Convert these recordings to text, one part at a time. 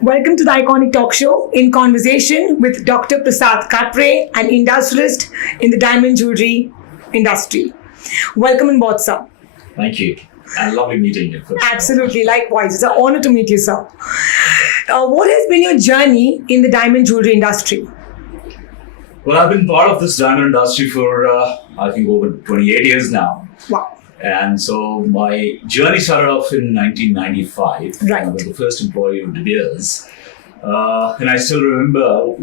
Welcome to the Iconic Talk Show in conversation with Dr. Prasad Kapre, an industrialist in the diamond jewellery industry. Welcome on board, sir. Thank you. And lovely meeting you. Absolutely. Likewise. It's an honor to meet you, sir. What has been your journey in the diamond jewellery industry? Well, I've been part of this diamond industry for, I think, over 28 years now. Wow. And so my journey started off in 1995. Right. I was the first employee of De Beers. And I still remember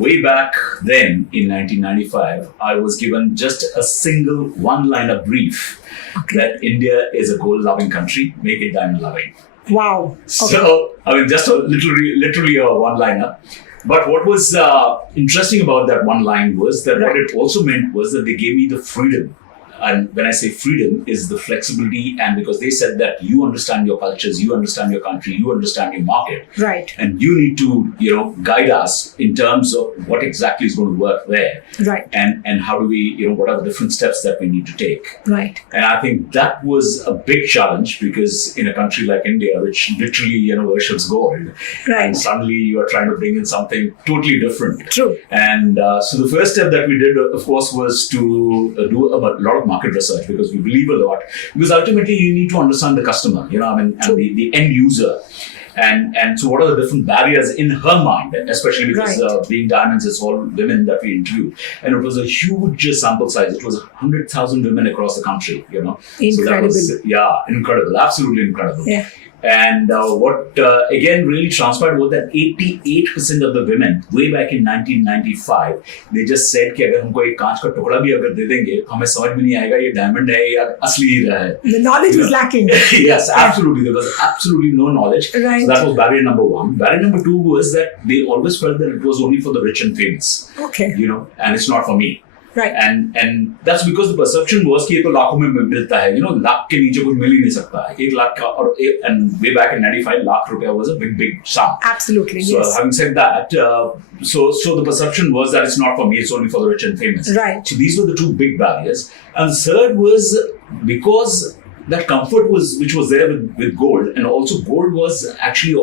way back then in 1995, I was given just a single one-liner brief that India is a gold-loving country, make it diamond-loving. Wow. Okay. So, I mean, just literally a one-liner. But what was interesting about that one line was that what it also meant was that they gave me the freedom. And when I say freedom, is the flexibility, and because they said that you understand your cultures, you understand your country, you understand your market, right? And you need to, guide us in terms of what exactly is going to work there, right? And how do we, what are the different steps that we need to take, right? And I think that was a big challenge because in a country like India, which literally, worships gold, right? And suddenly you are trying to bring in something totally different. True. And so the first step that we did, of course, was to do a lot of market research because we believe a lot. Because ultimately, you need to understand the customer, and the end user. And so what are the different barriers in her mind, especially because Being Diamonds, it's all women that we interviewed. And it was a huge sample size. It was 100,000 women across the country, Incredible. So that was, incredible. Absolutely incredible. Yeah. And what again really transpired was that 88% of the women way back in 1995 they just said कि अगर हमको एक कांच का टुकड़ा भी अगर दे देंगे हमें समझ में नहीं आएगा ये डायमंड है या असली हीरा है. The knowledge was lacking. Yes, absolutely. There was absolutely no knowledge. Right. So that was barrier number one. Barrier number two was that they always felt that it was only for the rich and famous. Okay. And it's not for me. Right. And that's because the perception was कि ये तो लाखों में मिलता है, लाख के नीचे कुछ मिल ही नहीं सकता है. 1 lakh और and way back in 95 lakh रुपया was a big sum. Absolutely. So yes. having said that, so the perception was that it's not for me, it's only for the rich and famous. Right. So these were the two big barriers. And the third was because that comfort which was there with gold, and also gold was actually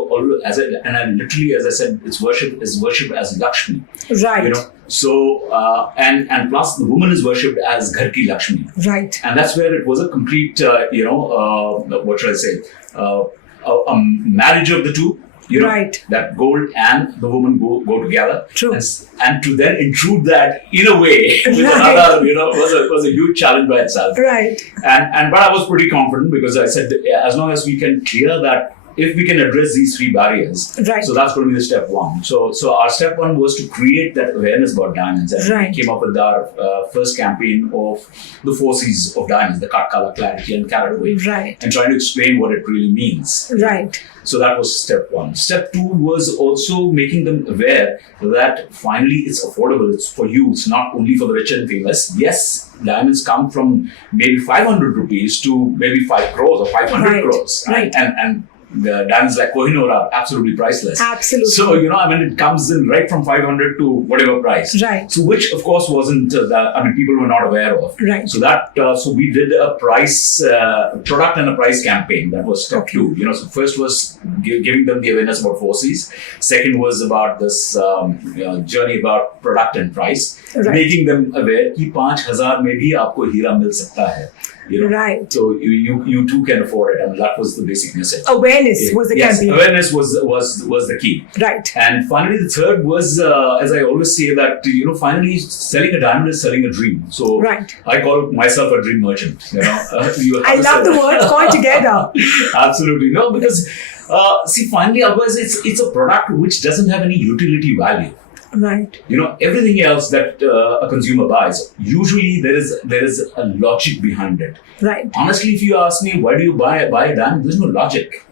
as I said, it's worship as Lakshmi. Right. So and plus the woman is worshipped as Ghar ki Lakshmi. Right. And that's where it was a complete what should I say, a marriage of the two. Right. That gold and the woman go together. True. And to then intrude that in a way with another, was a huge challenge by itself. Right. But I was pretty confident because I said as long as we can clear that, if we can address these three barriers, right. So that's going to be the step one. So our step one was to create that awareness about diamonds, and we came up with our first campaign of the 4 C's of diamonds: the cut, color, clarity, and carat weight, right. And trying to explain what it really means. Right. So that was step one. Step two was also making them aware that finally it's affordable. It's for you. It's not only for the rich and famous. Yes, diamonds come from maybe 500 rupees to maybe 5 crores or 500 crores. Right. And the diamonds like Kohinoor are absolutely priceless. Absolutely. So, it comes in right from 500 to whatever price. Right. So, which of course wasn't, people were not aware of. Right. So so we did a price, product and a price campaign. That was step two. So first was giving them the awareness about 4 C's. Second was about this journey about product and price. Right. Making them aware कि 5,000 में भी आपको हीरा मिल सकता है. Right. So you too can afford it, and that was the basic message. Awareness was the campaign. Awareness was the key. Right. And finally, the third was, as I always say, that finally selling a diamond is selling a dream. So right. I call myself a dream merchant. I love the words going together. Absolutely, no, because finally, otherwise it's a product which doesn't have any utility value. Right. Everything else that a consumer buys, usually there is a logic behind it. Right. Honestly, if you ask me, why do you buy a diamond? There's no logic.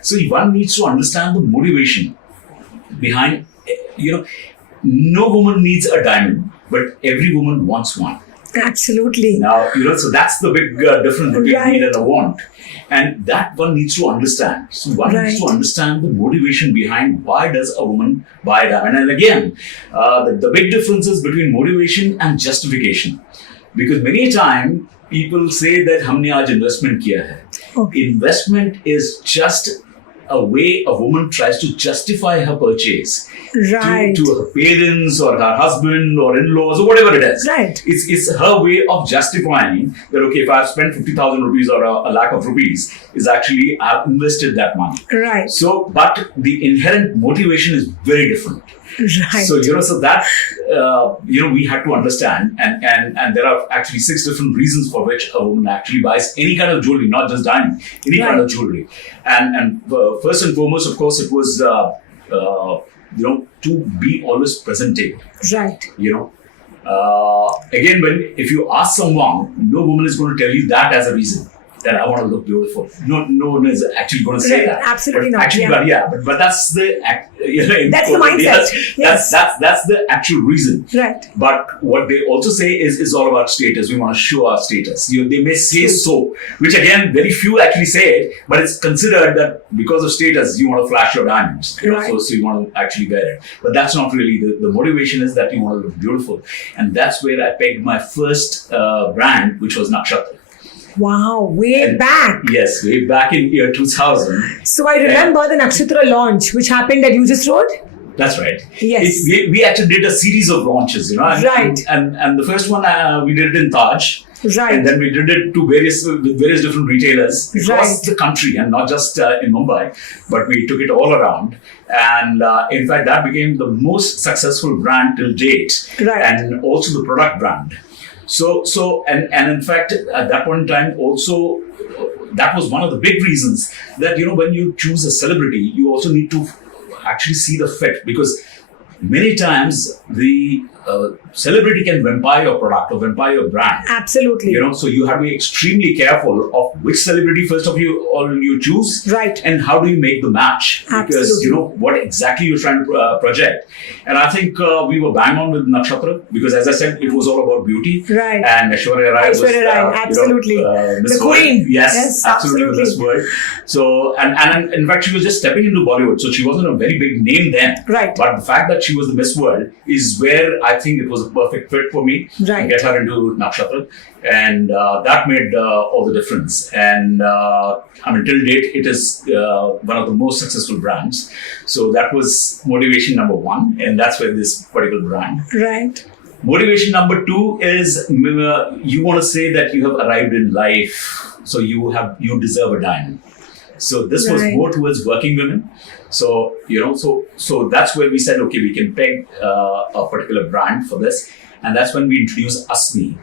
So one needs to understand the motivation behind. No woman needs a diamond, but every woman wants one. Absolutely. Now, so that's the big difference between need and a want. And that one needs to understand. So one needs to understand the motivation behind why does a woman buy a diamond. And again, the big difference is between motivation and justification. Because many a time, people say that हमने आज investment किया है. Okay. Investment is just a way a woman tries to justify her purchase Right. to her parents or her husband or in-laws or whatever it is. Right. It's her way of justifying that, okay, if I've spent 50,000 rupees or a lakh of rupees, is actually I've invested that money. Right. So, but the inherent motivation is very different. Right. So, so that, we had to understand, and there are actually 6 different reasons for which a woman actually buys any kind of jewelry, not just diamond, any kind of jewelry. And first and foremost, of course, it was, to be always presentable. Right. Again, if you ask someone, no woman is going to tell you that as a reason. That I want to look beautiful. No one is actually going to say that. Absolutely not. Actually, but that's the that's the mindset. Yes. That's the actual reason. Right. But what they also say is all about status. We want to show our status. They may say so, which again very few actually say it, but it's considered that because of status you want to flash your diamonds. Right. So you want to actually wear it. But that's not really the motivation. Is that you want to look beautiful, and that's where I pegged my first brand, which was Nakshatra. Wow, way back. Yes, way back in year 2000. So I remember the Nakshatra launch, which happened at Users Road. That's right. Yes. We actually did a series of launches, Right. And the first one we did it in Taj. Right. And then we did it with various different retailers across the country, and not just in Mumbai, but we took it all around. And in fact, that became the most successful brand till date, and also the product brand. So and in fact, at that point in time, also that was one of the big reasons that when you choose a celebrity, you also need to actually see the fit, because many times the celebrity can vampire your product or vampire your brand. Absolutely. So you have to be extremely careful of which celebrity first of you choose, right? And how do you make the match? Because Absolutely. What exactly you're trying to project. And I think we were bang on with Nakshatra, because as I said, it was all about beauty. Right. And Aishwarya Rai was absolutely Miss the queen. World. Yes, absolutely Miss World. So and in fact, she was just stepping into Bollywood, so she wasn't a very big name then. Right. But the fact that she was the Miss World is where I think it was a perfect fit for me to get her into Nakshatra, and that made all the difference. And till date, it is one of the most successful brands. So that was motivation number 1, and that's where this particular brand. Right. Motivation number 2 is you want to say that you have arrived in life, so you deserve a diamond. So this was more towards working women. So so that's where we said, okay, we can peg a particular brand for this, and that's when we introduced Asmi.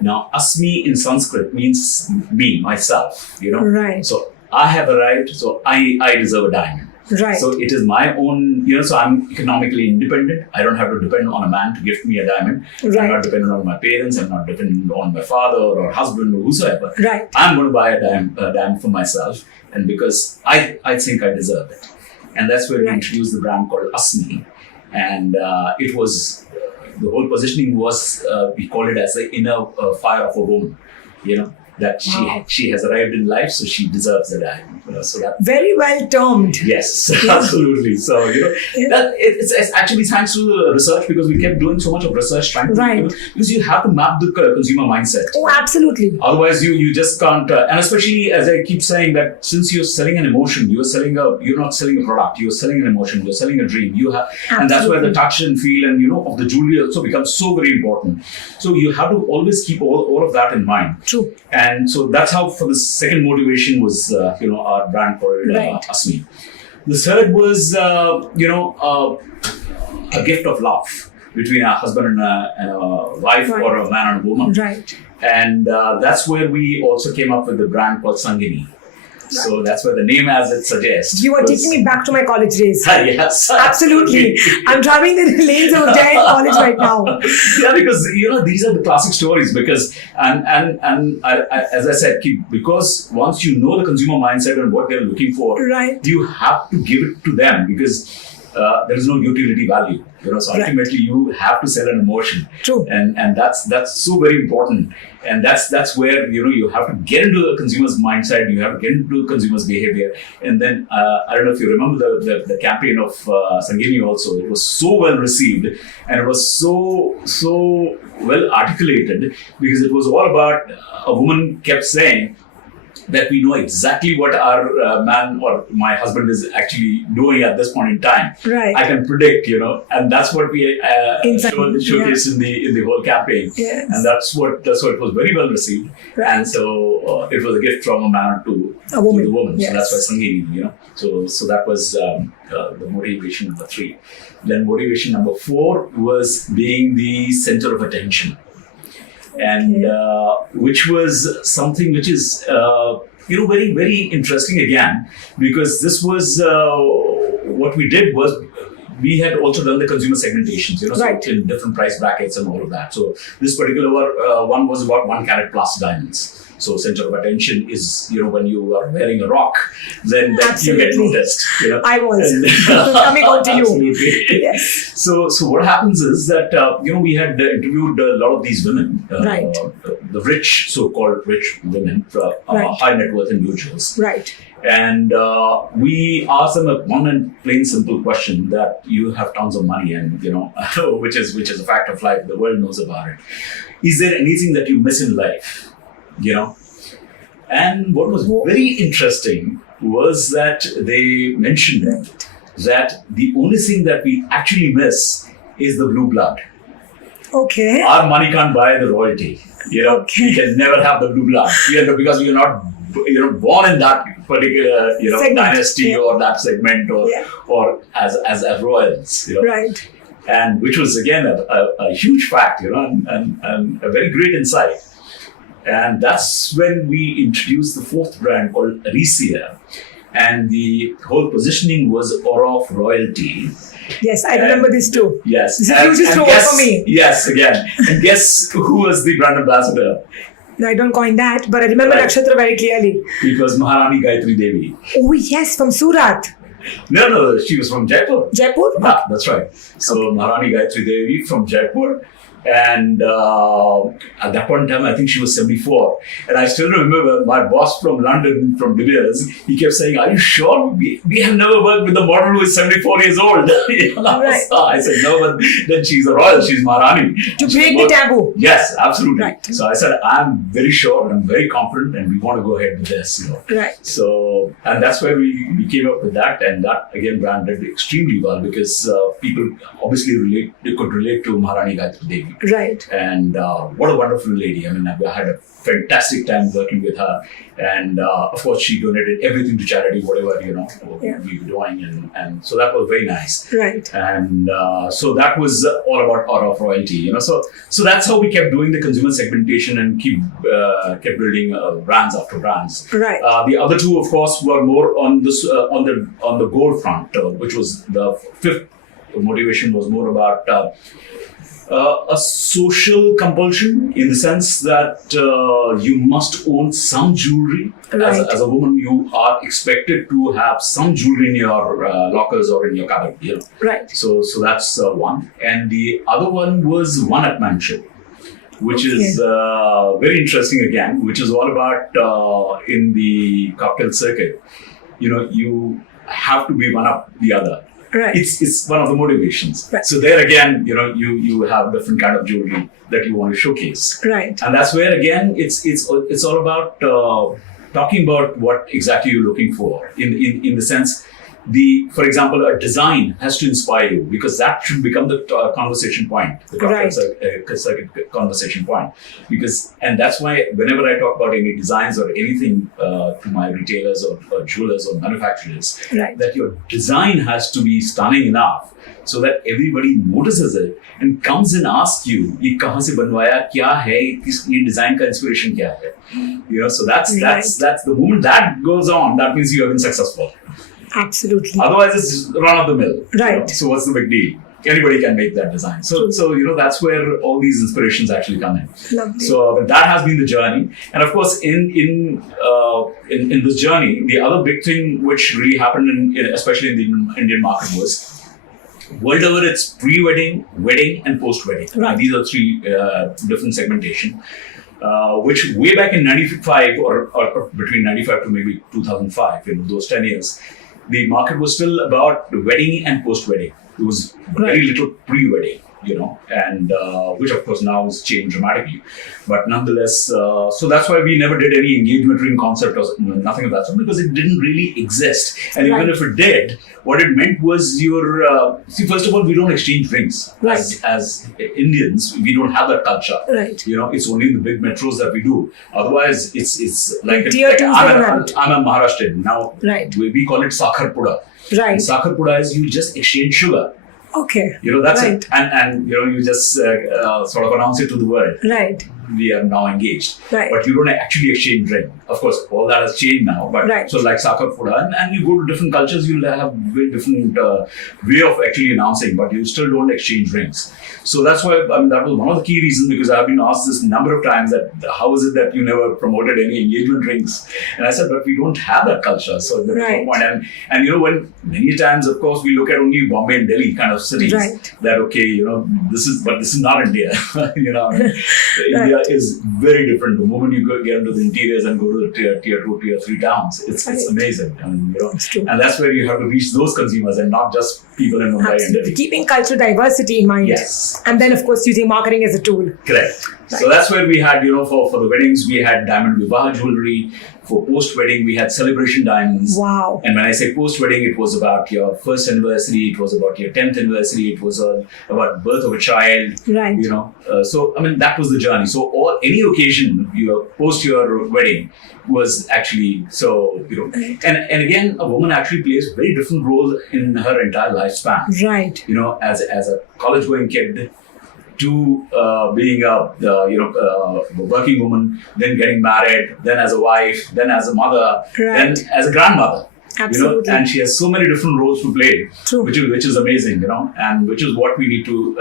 Now, Asmi in Sanskrit means me, myself. Right. So I have arrived. So I deserve a diamond. Right. So it is my own. So I'm economically independent. I don't have to depend on a man to gift me a diamond. Right. I'm not dependent on my parents. I'm not dependent on my father or husband or whosoever. Right. I'm going to buy a diamond for myself, and because I think I deserve it. And that's where we introduced the brand called Asmi. And it was, the whole positioning was, we call it as the inner fire of a woman, that she has arrived in life, so she deserves a diamond. So that, very well termed. Yes, absolutely. So that it's actually thanks to the research, because we kept doing so much of research trying to because you have to map the consumer mindset. Oh, absolutely. Otherwise, you just can't. And especially as I keep saying, that since you're selling an emotion, you're not selling a product. You're selling an emotion. You're selling a dream. And that's where the touch and feel and of the jewelry also becomes so very important. So you have to always keep all of that in mind. True. And so that's how, for the second motivation was, our brand called Asmi. The third was, a gift of love between a husband and a wife, or a man and a woman. Right. And that's where we also came up with the brand called Sangini. So that's where the name, as it suggests. You are taking me back to my college days. Yes. Absolutely. I'm driving the lanes of giant college right now. Yeah, because, these are the classic stories, because, and as I said, because once you know the consumer mindset and what they're looking for, you have to give it to them, because there is no utility value. So ultimately you have to sell an emotion. True. And that's so very important. And that's where you have to get into the consumer's mindset. You have to get into the consumer's behavior. And then I don't know if you remember the campaign of Sangini also. It was so well received, and it was so well articulated, because it was all about, a woman kept saying, that we know exactly what our man or my husband is actually doing at this point in time. Right. I can predict, and that's what we showcased in the whole campaign. Yes. And that's what it was very well received. Right. And so it was a gift from a man to a woman. To the woman. Yes. So that's why Sangeeti, So that was the motivation number 3. Then motivation number 4 was being the center of attention. And which was something which is very, very interesting again, because this was what we did was we had also done the consumer segmentations, right. so in different price brackets and all of that. So this particular one was about 1 carat plus diamonds. So center of attention is, when you are wearing a rock, then you get noticed. I was coming on to you. Absolutely. Yes. So what happens is that, we had interviewed a lot of these women, right. The rich, so-called rich women, right. high net worth individuals. Right. And we asked them one and plain simple question that you have tons of money and, which is a fact of life. The world knows about it. Is there anything that you miss in life? And what was very interesting was that they mentioned that the only thing that we actually miss is the blue blood. Okay. Our money can't buy the royalty. Okay. We can never have the blue blood. Because you're not born in that particular dynasty or that segment or as royals. Right. And which was again a huge fact, and a very great insight. And that's when we introduced the 4th brand called Alicia. And the whole positioning was aura of royalty. Yes, I remember this too. Yes. This is a huge role for me. Yes, again. And guess who was the brand ambassador? No, I don't coin that, but I remember Nakshatra very clearly. It was Maharani Gayatri Devi. Oh, yes, from Surat. No, she was from Jaipur. Jaipur? Yeah, that's right. So Maharani Gayatri Devi from Jaipur. And at that point in time, I think she was 74. And I still remember my boss from London, from De Beers, he kept saying, "Are you sure? We have never worked with a model who is 74 years old." Right. I said, "No, but then she's a royal, she's Maharani." To break the taboo. Yes, absolutely. Right. So I said, "I'm very sure, I'm very confident, and we want to go ahead with this." Right. So, and that's where we came up with that. And that, again, branded extremely well because people obviously could relate to Maharani Gayatri Devi. Right. And what a wonderful lady. I mean, I had a fantastic time working with her. And of course, she donated everything to charity, whatever, we were doing. And so that was very nice. Right. And so that was all about aura of royalty, So that's how we kept doing the consumer segmentation and kept building brands after brands. Right. The other 2, of course, were more on this on the goal front, which was the 5th motivation was more about a social compulsion in the sense that you must own some jewelry. Right. As a woman, you are expected to have some jewelry in your lockers or in your cupboard. Right. So that's one. And the other one was one-upmanship, which is very interesting again, which is all about in the cocktail circuit. You have to be one up the other. Right. It's one of the motivations. Right. So there again, you have different kind of jewelry that you want to showcase. Right. And that's where again it's all about talking about what exactly you're looking for in the sense. For example, a design has to inspire you because that should become the conversation point, the conversation point. And that's why whenever I talk about any designs or anything to my retailers or jewelers or manufacturers, that your design has to be stunning enough so that everybody notices it and comes and asks you, "ये कहाँ से बनवाया? क्या है? ये design का inspiration क्या है?" So that's the moment that goes on. That means you have been successful. Absolutely. Otherwise, it's run of the mill. Right. So what's the big deal? Anybody can make that design. So that's where all these inspirations actually come in. Lovely. So that has been the journey. And of course, in this journey, the other big thing which really happened, especially in the Indian market, was world over. It's pre-wedding, wedding, and post-wedding. Right. These are 3 different segmentation. Which way back in 95 or between 95 to maybe 2005, those 10 years. The market was still about wedding and post-wedding. There was very little pre-wedding. and which of course now has changed dramatically. But nonetheless, so that's why we never did any engagement ring concept or nothing of that sort, because it didn't really exist. And even if it did, what it meant was first of all, we don't exchange rings. As Indians, we don't have that culture. It's only in the big metros that we do. Otherwise, it's like I'm a Maharashtrian. Now, we call it Sakhar Puda. And Sakhar Puda is you just exchange sugar. Okay. That's it. And you just sort of announce it to the world. We are now engaged. But you don't actually exchange ring. Of course, all that has changed now. But so like Sakhar Puda, and you go to different cultures, you'll have very different way of actually announcing, but you still don't exchange rings. So that's why, that was one of the key reasons, because I've been asked this number of times that how is it that you never promoted any engagement rings? And I said, but we don't have that culture. So there's no point. And when many times, of course, we look at only Bombay and Delhi kind of cities, that okay, this is not India. India is very different. The moment you get into the interiors and go to the tier 2, tier 3 towns, it's amazing. It's true. And that's where you have to reach those consumers and not just people in Mumbai. Absolutely. Keeping cultural diversity in mind. Yes. And then, of course, using marketing as a tool. Correct. So that's where we had, for the weddings, we had diamond vivah jewelry. For post-wedding, we had celebration diamonds. Wow. And when I say post-wedding, it was about your first anniversary, it was about your 10th anniversary, it was about birth of a child. So, that was the journey. So, any occasion, post your wedding was actually, and again, a woman actually plays a very different role in her entire lifespan. As a college-going kid, to being a working woman, then getting married, then as a wife, then as a mother, then as a grandmother. Absolutely. And she has so many different roles to play, True. which is amazing, and which is what we need to,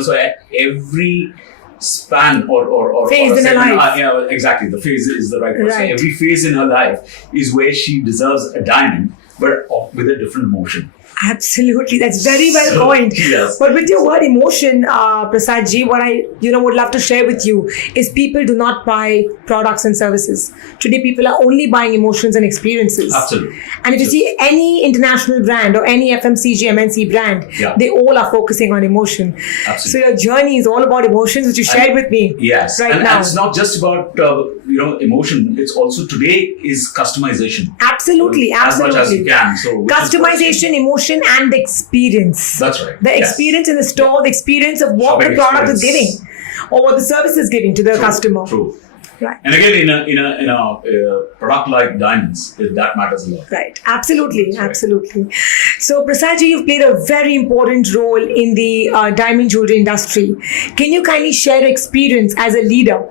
so at every span or phase in her life. Exactly. The phase is the right word. So every phase in her life is where she deserves a diamond, but with a different emotion. Absolutely, that's very well coined. Yes. But with your word emotion, Prasad ji, what I would love to share with you is people do not buy products and services. Today, people are only buying emotions and experiences. Absolutely. And if you see any international brand or any FMCG, MNC brand, they all are focusing on emotion. Absolutely. So your journey is all about emotions, which you shared with me. Yes. Now. And it's not just about emotion. It's also today is customization. Absolutely. As much as you can. So customization, emotion, and the experience. That's right. The experience in the store, the experience of what shopping the product is giving, or what the service is giving to the customer. True. Right. And again, in a product like diamonds, that matters a lot. Right. Absolutely. So, Prasad ji, you've played a very important role in the diamond jewelry industry. Can you kindly share your experience as a leader?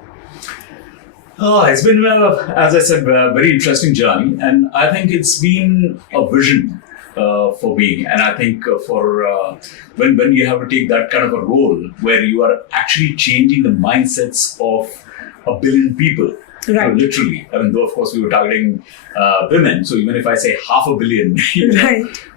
It's been, as I said, a very interesting journey, and I think it's been a vision for me. And I think for when you have to take that kind of a role where you are actually changing the mindsets of 1 billion people, literally. Though of course we were targeting women, so even if I say 500 million,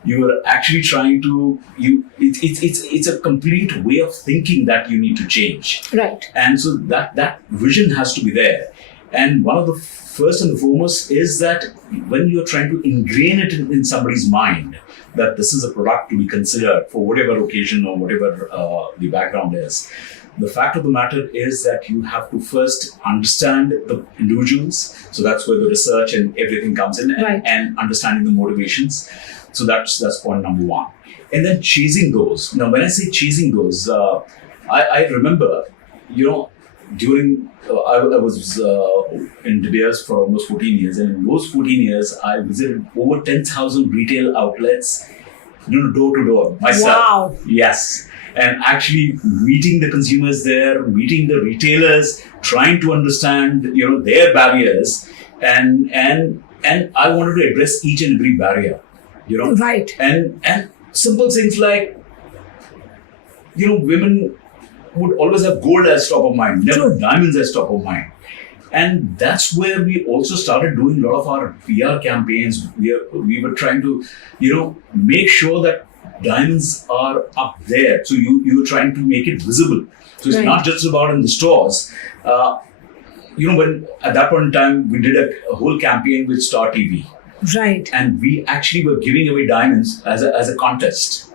you are actually trying to it's a complete way of thinking that you need to change. Right. And so that vision has to be there. And one of the first and foremost is that when you're trying to ingrain it in somebody's mind that this is a product to be considered for whatever occasion or whatever the background is, the fact of the matter is that you have to first understand the individuals. So that's where the research and everything comes in, and understanding the motivations. So that's point number one. And then chasing those. Now, when I say chasing those, I remember, during I was in De Beers for almost 14 years, and in those 14 years, I visited over 10,000 retail outlets, door to door myself. Wow. Yes, and actually meeting the consumers there, meeting the retailers, trying to understand their barriers, and I wanted to address each and every barrier, Right. And simple things like women would always have gold as top of mind, never diamonds as top of mind. And that's where we also started doing a lot of our PR campaigns. We were trying to, make sure that diamonds are up there. So you were trying to make it visible. So it's not just about in the stores. When at that point in time, we did a whole campaign with Star TV. Right. And we actually were giving away diamonds as a contest.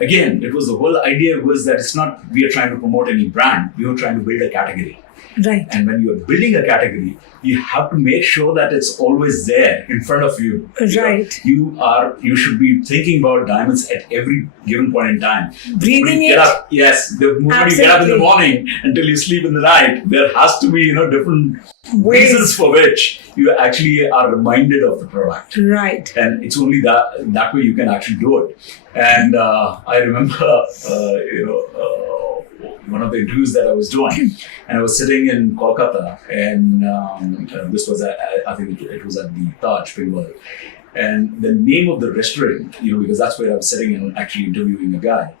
Again, it was the whole idea was that it's not we are trying to promote any brand, we were trying to build a category. Right. And when you are building a category, you have to make sure that it's always there in front of you. Right. You should be thinking about diamonds at every given point in time. Breathing it. Get up, yes. The moment you get up in the morning until you sleep in the night, there has to be different reasons for which you actually are reminded of the product. Right. And it's only that way you can actually do it. And I remember, one of the interviews that I was doing, and I was sitting in Kolkata, and this was I think it was at the Taj Bengal, and the name of the restaurant, because that's where I was sitting and actually interviewing a guy,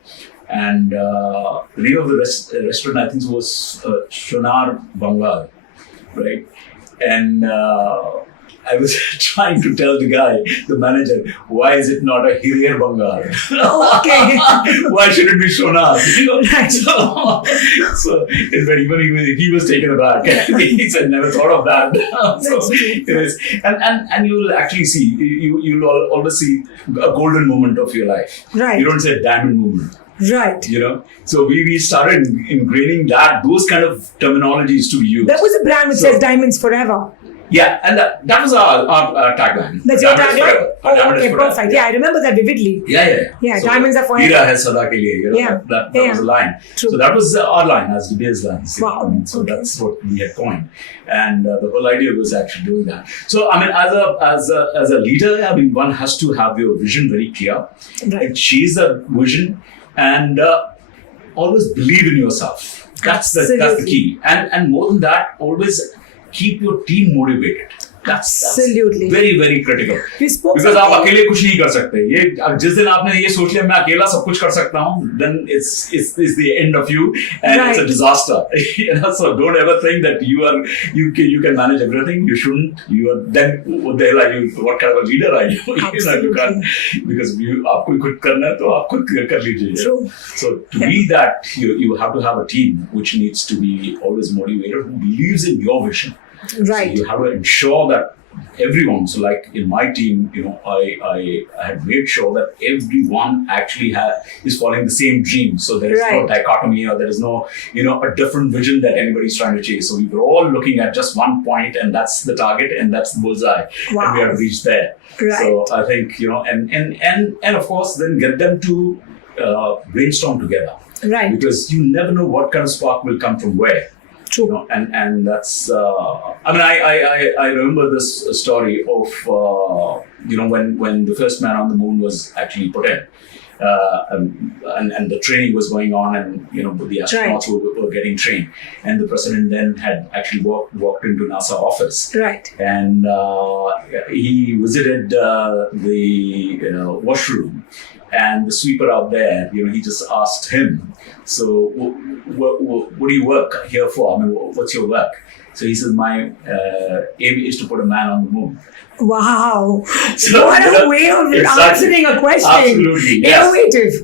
and the name of the restaurant I think was Shonar Bangal, right, and I was trying to tell the guy, the manager, why is it not a Hirer Bangal? Okay. Why should it be Shonar? Right. So in fact, even he was taken aback. He said, never thought of that. And you will actually see, you'll always see a golden moment of your life. Right. You don't say diamond moment. Right. So we started ingraining those kind of terminologies to use. There was a brand which says diamonds forever. Yeah, and that was our tagline. That's your tagline? Oh, okay, perfect. Yeah, I remember that vividly. Yeah. So, diamonds are forever. Hira hai sada ke liye, that was a line. True. So that was our line as the base line. Wow. So that's what we had coined. And the whole idea was actually doing that. So, as a leader, one has to have your vision very clear. Right. And chase that vision and always believe in yourself. That's the key. And more than that, always keep your team motivated. That's very, very critical. Because आप अकेले कुछ नहीं कर सकते. ये जिस दिन आपने ये सोच लिया मैं अकेला सब कुछ कर सकता हूँ, then it's the end of you and it's a disaster. So don't ever think that you can manage everything. You shouldn't. Then what the hell are you? What kind of a leader are you? You can't, because आपको खुद करना है तो आप खुद कर लीजिए. True. So to be that, you have to have a team which needs to be always motivated, who believes in your vision. Right. So you have to ensure that everyone, so like in my team, I had made sure that everyone actually is following the same dream. So there is no dichotomy, or there is no, a different vision that anybody's trying to chase. So we were all looking at just one point, and that's the target, and that's the bullseye. Wow. And we have reached there. Right. So I think, and of course, then get them to brainstorm together. Right. Because you never know what kind of spark will come from where. True. And that's, I remember this story of, when the first man on the moon was actually put in, and the training was going on, and, the astronauts were getting trained. And the president then had actually walked into NASA office. Right. And he visited the washroom. And the sweeper out there, he just asked him, so what do you work here for? What's your work? So he says, my aim is to put a man on the moon. Wow. So, what a way of answering a question. Absolutely. Yes.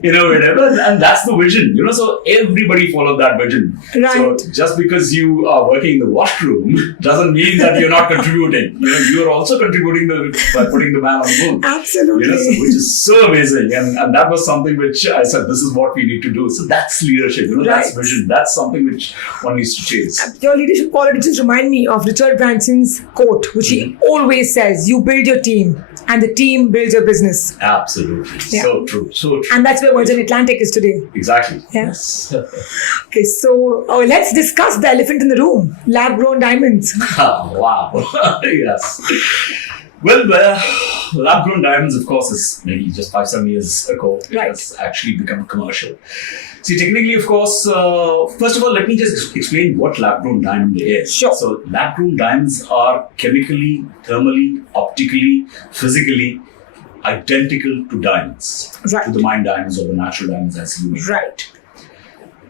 Innovative. And that's the vision. So everybody followed that vision. Right. So just because you are working in the washroom doesn't mean that you're not contributing. You are also contributing by putting the man on the moon. Absolutely. Which is so amazing. And that was something which I said, this is what we need to do. So that's leadership. That's vision. That's something which one needs to chase. Your leadership qualities just remind me of Richard Branson's quote, which he always says, you build your team and the team builds your business. Absolutely. Yeah. So true. And that's where Virgin Atlantic is today. Exactly. Yes. Okay, so let's discuss the elephant in the room, lab-grown diamonds. Wow. Yes. Well, lab-grown diamonds, of course, is maybe just 5-7 years ago. It has actually become commercial. See, technically, of course, first of all, let me just explain what lab-grown diamond is. Sure. So, lab-grown diamonds are chemically, thermally, optically, physically identical to diamonds. Right. To the mined diamonds or the natural diamonds as you know. Right.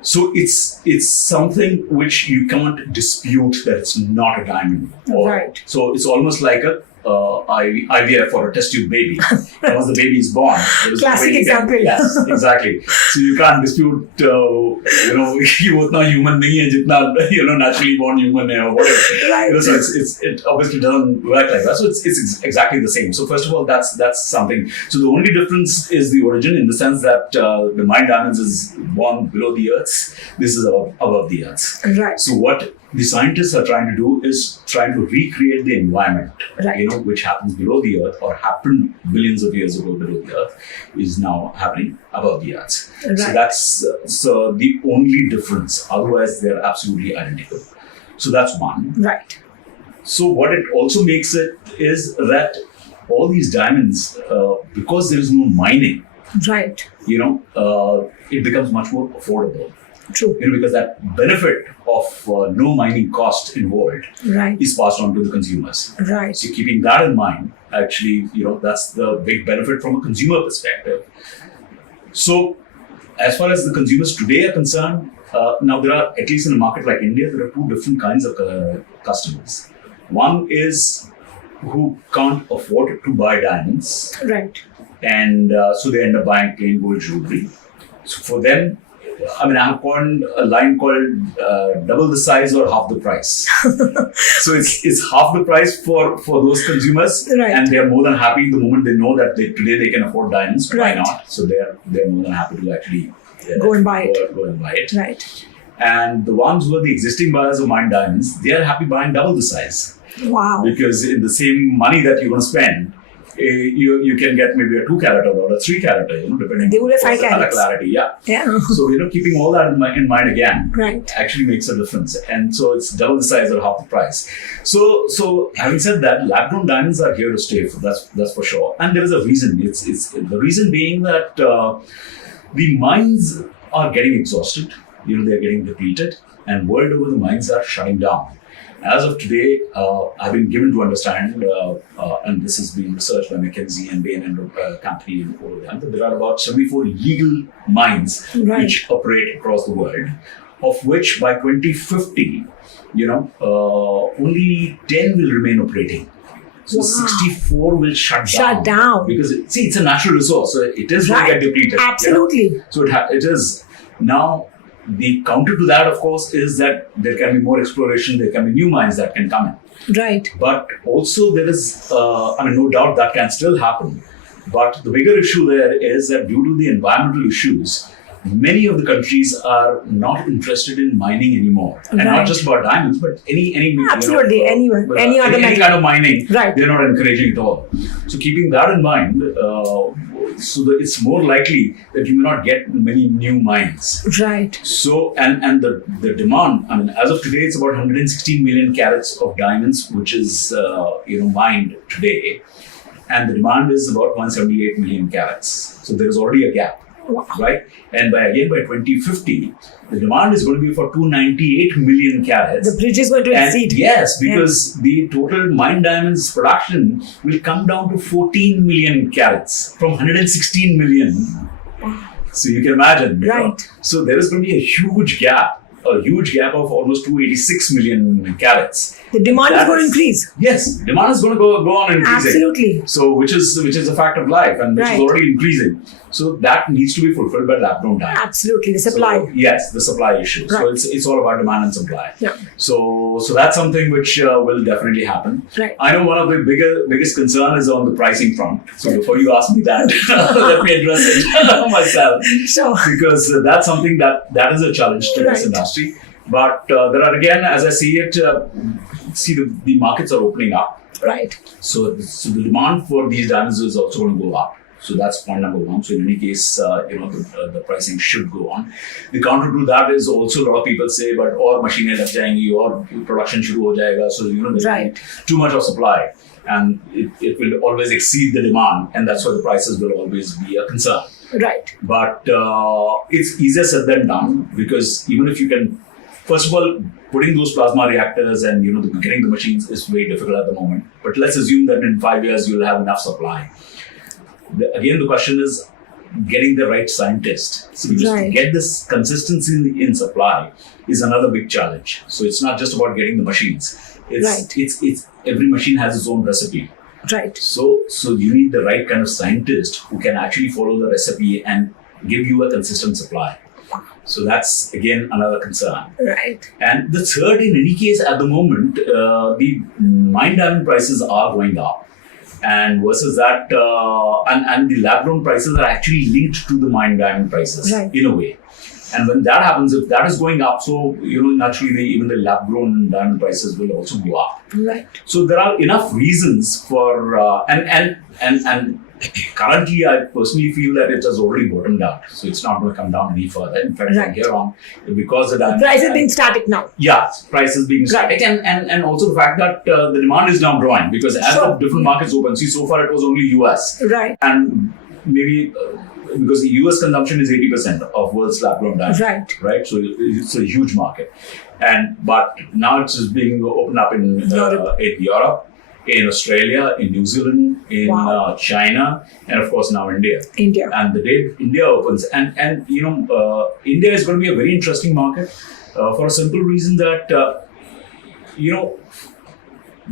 So it's something which you can't dispute that it's not a diamond. Right. So it's almost like a IVF for a test tube baby. And once the baby is born, classic example. Yes, exactly. So you can't dispute, ये उतना human नहीं है जितना naturally born human है or whatever. Right. So it obviously doesn't work like that. So it's exactly the same. So first of all, that's something. So the only difference is the origin, in the sense that the Mine Diamonds is born below the earth. This is above the earth. Right. So what the scientists are trying to do is trying to recreate the environment, right, which happens below the earth or happened billions of years ago below the earth, is now happening above the earth. Right. So that's the only difference. Otherwise, they're absolutely identical. So that's one. Right. So what it also makes it is that all these diamonds, because there is no mining, right, it becomes much more affordable. True. Because that benefit of no mining cost involved, right, is passed on to the consumers. Right. So keeping that in mind, actually, that's the big benefit from a consumer perspective. So as far as the consumers today are concerned, now there are, at least in a market like India, there are two different kinds of customers. One is who can't afford to buy diamonds. Right. And so they end up buying plain gold jewelry. So for them, I have coined a line called double the size or half the price. So it's half the price for those consumers, right, and they are more than happy the moment they know that today they can afford diamonds. Right. Why not? So they're more than happy to actually go and buy it. Go and buy it. Right. And the ones who are the existing buyers of Mine Diamonds, they are happy buying double the size. Wow. Because in the same money that you're going to spend, you can get maybe a 2 carat or a 3 carat, depending they would have 5 on the carats. clarity. Yeah. So, keeping all that in mind again, right, actually makes a difference. And so it's double the size or half the price. So having said that, lab-grown diamonds are here to stay. That's for sure. And there is a reason. It's the reason being that the mines are getting exhausted. They're getting depleted, and world over the mines are shutting down. As of today, I've been given to understand, and this has been researched by McKinsey and Bain and Company and all of them, that there are about 74 legal mines, right, which operate across the world, of which by 2050, only 10 will remain operating. So wow, 64 will shut down. Because it's a natural resource, so it is going to get depleted. Absolutely. So it is now. The counter to that, of course, is that there can be more exploration, there can be new mines that can come in. Right. But also there is, no doubt that can still happen. But the bigger issue there is that due to the environmental issues, many of the countries are not interested in mining anymore. And not just about diamonds, but any absolutely, any kind of mining, right, they're not encouraging at all. So keeping that in mind, so that it's more likely that you may not get many new mines. Right. So, and the demand, as of today, it's about 116 million carats of diamonds, which is, mined today. And the demand is about 178 million carats. So there is already a gap. Wow. Right? And by 2050, the demand is going to be for 298 million carats. The bridge is going to exceed. Yes, because the total mine diamonds production will come down to 14 million carats from 116 million. Wow. So you can imagine. Right. So there is going to be a huge gap of almost 286 million carats. The demand is going to increase. Yes, demand is going to go on increasing. Absolutely. So which is a fact of life, and which is already increasing. So that needs to be fulfilled by lab-grown diamonds. Absolutely, the supply. So, yes, the supply issue. Right. So it's all about demand and supply. Yeah. So that's something which will definitely happen. Right. I know one of the biggest concern is on the pricing front. So before you ask me that, let me address it myself. Sure. Because that's something that is a challenge to this industry. But there are, again, as I see it, the markets are opening up. Right. So the demand for these diamonds is also going to go up. So that's point number one. So in any case, the pricing should go on. The counter to that is also a lot of people say, but or machines lag jayengi, or production shuru ho jayega. So there's too much of supply, and it will always exceed the demand, and that's why the prices will always be a concern. Right. But it's easier said than done, because even if you can, first of all, putting those plasma reactors and getting the machines is very difficult at the moment. But let's assume that in 5 years you'll have enough supply. Again, the question is getting the right scientist. So to get this consistency in supply is another big challenge. So it's not just about getting the machines. It's every machine has its own recipe. Right. So you need the right kind of scientist who can actually follow the recipe and give you a consistent supply. So that's again another concern. Right. And the third, in any case, at the moment, the mine diamond prices are going up. And versus that, and the lab grown prices are actually linked to the mine diamond prices in a way. And when that happens, if that is going up, so naturally, even the lab grown diamond prices will also go up. Right. So there are enough reasons for and currently, I personally feel that it has already bottomed out. So it's not going to come down any further. In fact, from here on, because the price is being static now. Yeah, price is being static, and also the fact that the demand is now growing because as the different markets open. See, so far it was only US, right, and maybe. Because the US consumption is 80% of world's lab-grown diamonds, right? So it's a huge market, but now it's just being opened up in Europe, in Australia, in New Zealand, in China, and of course now India. And the day India opens, and India is going to be a very interesting market for a simple reason that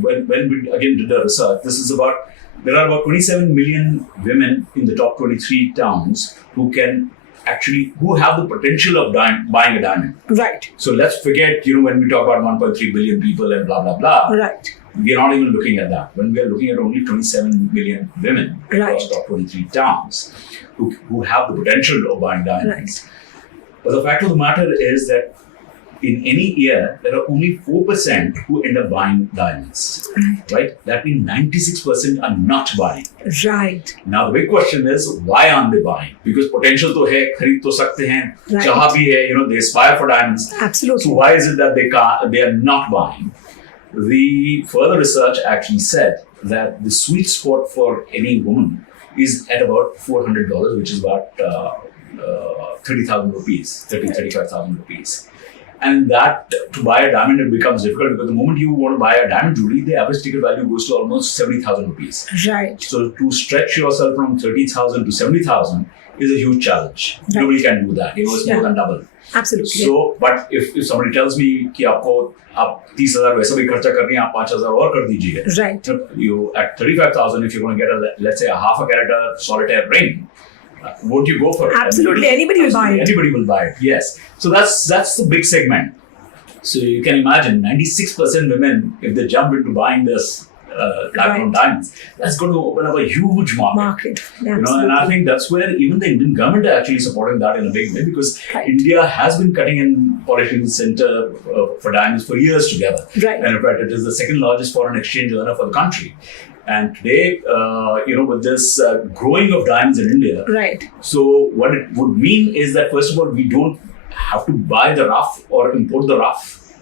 when we again did the research, there are about 27 million women in the top 23 towns who have the potential of buying a diamond. Right. So let's forget, when we talk about 1.3 billion people and blah, blah, blah. Right. We are not even looking at that. When we are looking at only 27 million women across top 23 towns who have the potential of buying diamonds. Right. But the fact of the matter is that in any year, there are only 4% who end up buying diamonds. Right? That means 96% are not buying. Right. Now, the big question is, why aren't they buying? Because potential to hai, khareed to sakte hain, chaha bhi hai, they aspire for diamonds. Absolutely. So why is it that they are not buying? The further research actually said that the sweet spot for any woman is at about $400, which is about 30,000 rupees, 35,000 rupees. And that, to buy a diamond, it becomes difficult because the moment you want to buy a diamond jewelry, the average ticket value goes to almost 70,000 rupees. Right. So to stretch yourself from 30,000 to 70,000 is a huge challenge. Right. Nobody can do that. It's more than double. Absolutely. So, but if somebody tells me कि आपको 30,000 वैसा भी खर्चा करनी है, आप 5,000 और कर दीजिए. Right. You at 35,000, if you're going to get let's say a half a carat solitaire ring, won't you go for it? Absolutely. Anybody will buy it. Anybody will buy it. Yes. So that's the big segment. So you can imagine 96% women, if they jump into buying this lab-grown diamonds, that's going to open up a huge market. And I think that's where even the Indian government are actually supporting that in a big way because India has been cutting and polishing the center for diamonds for years together. Right. And in fact, it is the second largest foreign exchange earner for the country. And today, with this growing of diamonds in India, so what it would mean is that first of all, we don't have to buy the rough or import the rough,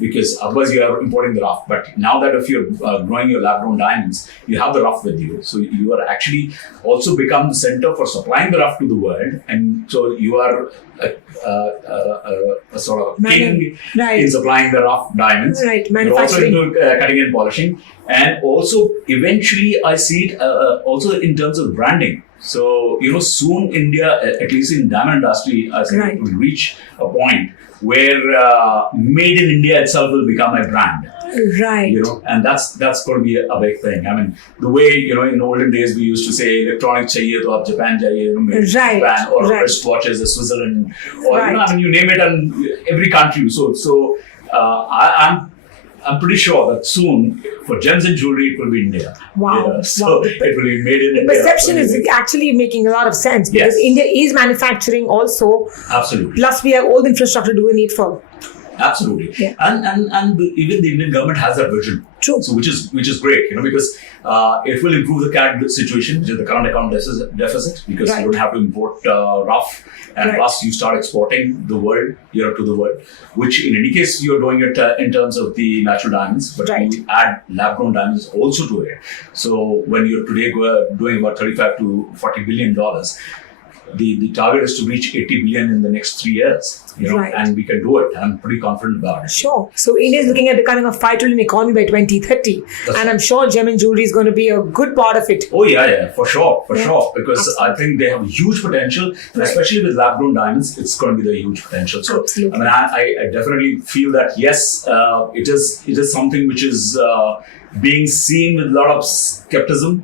because otherwise you are importing the rough. But now that if you're growing your lab-grown diamonds, you have the rough with you. So you are actually also become the center for supplying the rough to the world. And so you are a sort of king in supplying the rough diamonds. Right, manufacturing. You're also into cutting and polishing. And also, eventually, I see it also in terms of branding. So, soon India, at least in diamond industry, I think it will reach a point where made in India itself will become a brand. Right. And that's going to be a big thing. I mean, the way, in olden days, we used to say, electronic chahiye to aap Japan jaiye, Japan, or wristwatches, Switzerland, or, you name it, and every country. So I'm pretty sure that soon, for gems and jewelry, it will be India. Wow. So it will be made in India. The perception is actually making a lot of sense because India is manufacturing also. Absolutely. Plus, we have all the infrastructure to need for. Absolutely. Yeah. And even the Indian government has that vision. True. So which is great, because it will improve the CAD situation, which is the current account deficit, because you don't have to import rough, and plus you start exporting the world, to the world, which in any case you're doing it in terms of the natural diamonds, but you add lab-grown diamonds also to it. So when you're today doing about $35 to $40 billion, the target is to reach 80 billion in the next 3 years, and we can do it. I'm pretty confident about it. Sure. So India is looking at becoming a $5 trillion economy by 2030. And I'm sure gem and jewelry is going to be a good part of it. Oh, yeah, for sure. Because I think they have a huge potential, and especially with lab-grown diamonds, it's going to be the huge potential. So, I definitely feel that, yes, it is something which is being seen with a lot of skepticism,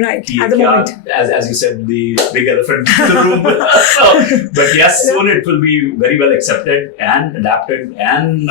Right, at the moment. As you said, the big elephant in the room. But yes, soon it will be very well accepted and adapted and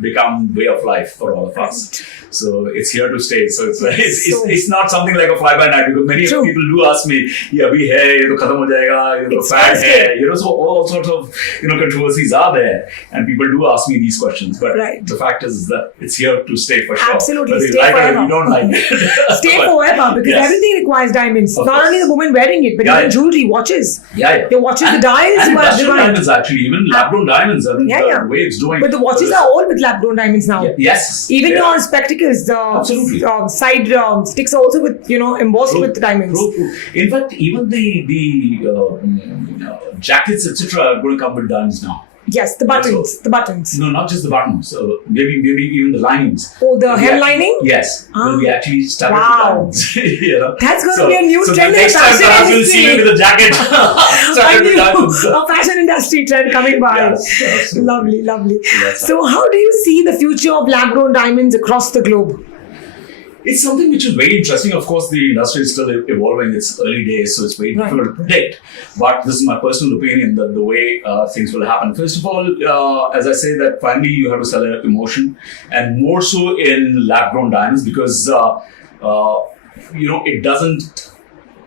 become way of life for all of us. So it's here to stay. So it's not something like a fly by night, because many people do ask me, "Yeah, abhi hai, ye to khatam ho jayega, fad hai." So all sorts of controversies are there, and people do ask me these questions. But the fact is that it's here to stay for sure. Absolutely, whether stay you like forever. it or you don't like it. Stay forever, because everything requires diamonds. Not only the woman wearing it, but even jewelry, watches. The watches, the dials. And industrial diamonds, actually, even lab-grown diamonds. I mean, the way it's doing. But the watches are all with lab-grown diamonds now. Yes. Even your spectacles, the side sticks are also with embossed with diamonds. True. In fact, even the jackets, etc., are going to come with diamonds now. Yes, the buttons. No, not just the buttons. Maybe even the linings. Oh, the hem lining? Yes. Will be actually studded with diamonds. That's going to be a new trend in the fashion industry. You'll industry. see me with a jacket studded with diamonds. A fashion industry trend coming by. Yes, lovely. So how do you see the future of lab-grown diamonds across the globe? It's something which is very interesting. Of course, the industry is still evolving. It's early days, so it's very difficult to predict. But this is my personal opinion that the way things will happen. First of all, as I say, that finally you have to sell emotion, and more so in lab-grown diamonds, because it doesn't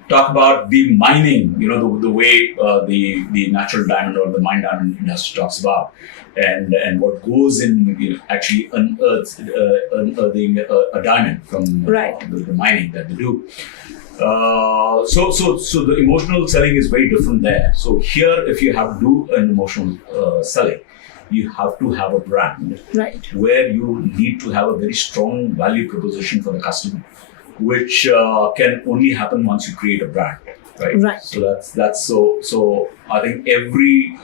talk about the mining. The way the natural diamond or the mine diamond industry talks about. And what goes in actually unearthing a diamond from the mining that they do. So the emotional selling is very different there. So here, if you have to do an emotional selling, you have to have a brand where you need to have a very strong value proposition for the customer, which can only happen once you create a brand. Right. So that's so I think every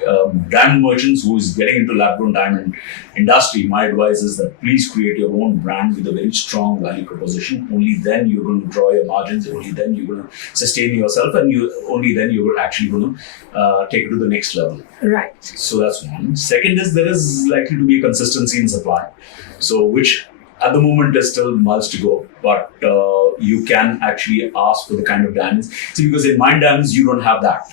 brand merchants who is getting into lab-grown diamond industry, my advice is that please create your own brand with a very strong value proposition. Only then you're going to draw your margins. Only then you're going to sustain yourself, and only then you're actually going to take it to the next level. Right. So that's one. Second is there is likely to be a consistency in supply. So which at the moment there's still miles to go, but you can actually ask for the kind of diamonds. See, because in mine diamonds you don't have that.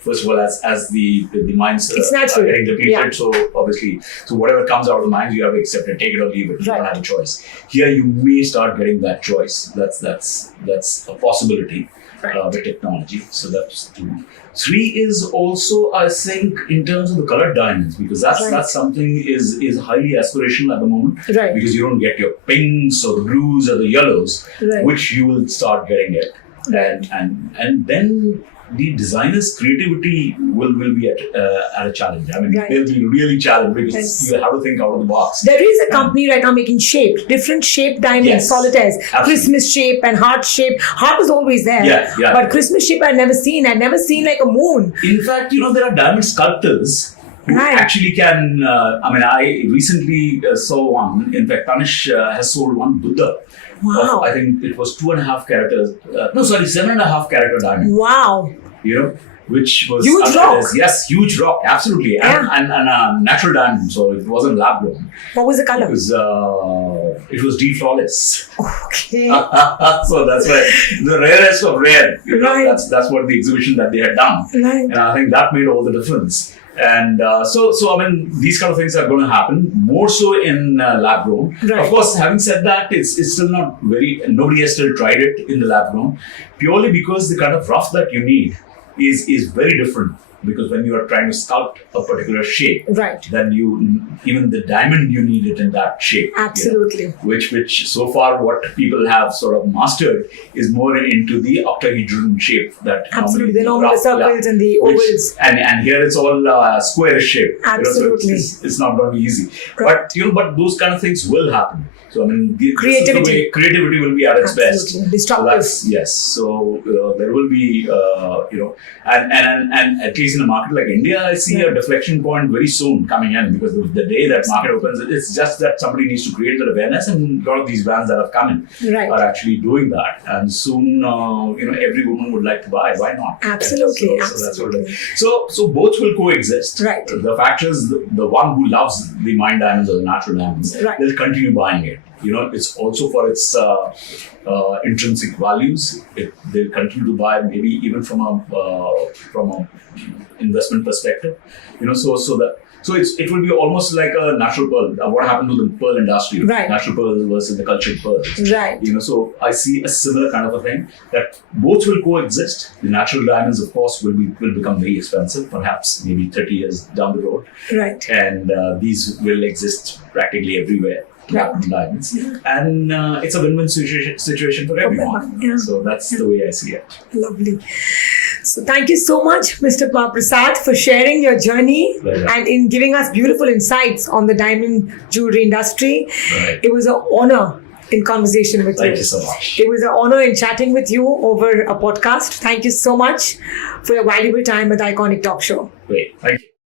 First of all, as the mines are getting depleted, so obviously, whatever comes out of the mines, you have to accept it, take it or leave it. You don't have a choice. Here, you may start getting that choice. That's a possibility with technology. So that's 2. 3 is also, I think, in terms of the colored diamonds, because that's something is highly aspirational at the moment. Because you don't get your pinks or the blues or the yellows, which you will start getting it, and then the designer's creativity will be at a challenge. I mean, they'll be really challenged because you have to think out of the box. There is a company right now making different shaped diamonds, solitaires, Christmas shape and heart shape. Heart was always there, but Christmas shape I'd never seen. I'd never seen like a moon. In fact, there are diamond sculptors who actually can. I recently saw one. In fact, Tanish has sold one Buddha. Wow. I think it was 2.5 characters. 7.5 character diamond. Wow. Which was huge rock. Yes, huge rock, absolutely, and a natural diamond, so it wasn't lab grown. What was the color? It was D flawless. Okay. So that's why the rarest of rare. That's what the exhibition that they had done, and I think that made all the difference. And so these kind of things are going to happen more so in lab grown. Of course, having said that, it's still not nobody has still tried it in the lab grown, purely because the kind of rough that you need is very different. Because when you are trying to sculpt a particular shape, then even the diamond, you need it in that shape. Absolutely. Which so far what people have sort of mastered is more into the octahedron shape. Absolutely, the normal circles and the ovals. And here it's all square shape. Absolutely. So it's not going to be easy. But those kind of things will happen. So creativity will be at its best. Destructive. So there will be and at least in a market like India, I see a deflection point very soon coming in, because the day that market opens, it's just that somebody needs to create that awareness, and a lot of these brands that have come in are actually doing that. And soon, every woman would like to buy. Why not? Absolutely. So that's what it is. So both will coexist. Right. The fact is, the one who loves the mine diamonds or the natural diamonds, they'll continue buying it. it's also for its intrinsic values. They'll continue to buy, maybe even from a investment perspective. So it will be almost like a natural pearl. What happened to the pearl industry? Right. Natural pearl versus the cultured pearl. Right. So I see a similar kind of a thing, that both will coexist. The natural diamonds, of course, will become very expensive, perhaps maybe 30 years down the road. Right. And these will exist practically everywhere. Right. Diamonds. And it's a win-win situation for everyone. Yeah. So that's the way I see it. Lovely. So thank you so much, Mr. Prasad, for sharing your journey and in giving us beautiful insights on the diamond jewelry industry. Right. It was an honor in conversation with you. Thank you so much. It was an honor in chatting with you over a podcast. Thank you so much for your valuable time at the Iconic Talk Show. Great. Thank you.